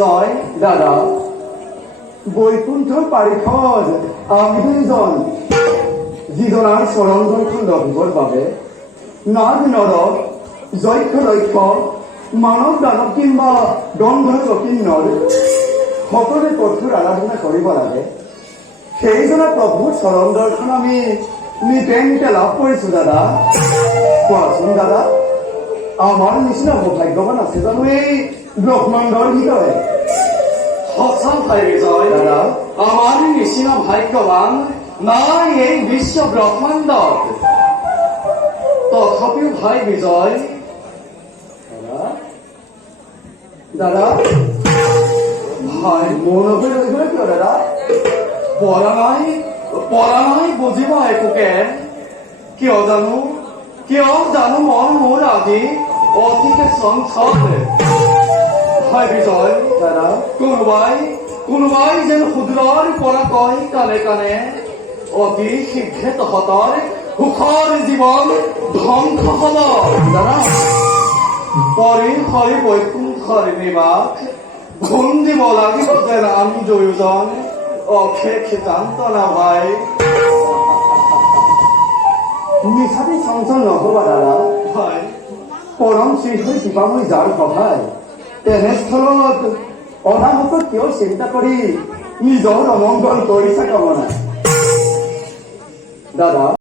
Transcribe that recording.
জয় দাদা বৈকুণ্ঠ পাৰিষদ আমি দুজন যিজনাৰ চৰণ দৰ্শন লভিবৰ বাবে নাগ নৰ যক্ষ লক্ষ মানৱ দানৱ কিংবা গন্ধৰ্ব কিন্নৰ সকলোৱে কঠোৰ আৰাধনা কৰিব লাগে। সেইজনা প্ৰভুৰ চৰণ দৰ্শন আমি নিতে লাভ কৰিছো। দাদা কোৱাচোন দাদা, আমাৰ নিচিনা সৌভাগ্যৱান আছে জানো এই ব্ৰহ্মাণ্ডৰ ভিতৰে? সঁচা ভাই বিজয়, দাদা আমাৰ নিচিনা ভাগ্যৱান নাই এই বিশ্ব ব্ৰহ্মাণ্ডত। তথাপিও ভাই বিজয়, দাদা ভাই মোৰ নকৈ ৰৈ গ'লে কিয় দাদা? পৰা নাই বুজিব একোকে। কিয় জানো মন মোৰ আজি অতিকে চঞ্চল। ভাই বিজয় দাদা কোনোবাই যেন সুদূৰৰ পৰা কয় কানে কানে অতি শীঘ্ৰে তহঁতৰ সুখৰ জীৱন ধ্বংস হব। দাদা পৰিসৰি বৈকুণ্ঠৰ নিবাস খুন্দিব লাগিব যেন আমি দুয়োজন অশেষ যান্ত্ৰণা ভাই। মিছাতে চঞ্চল নহবা দাদা। ভাই পৰম শ্ৰী হৈ কৃপাময় যাৰ সহায়, তেনেস্থলত অনাহত কিয় চিন্তা কৰি নিজৰ অমংগল কৰিছা কামনা। দাদা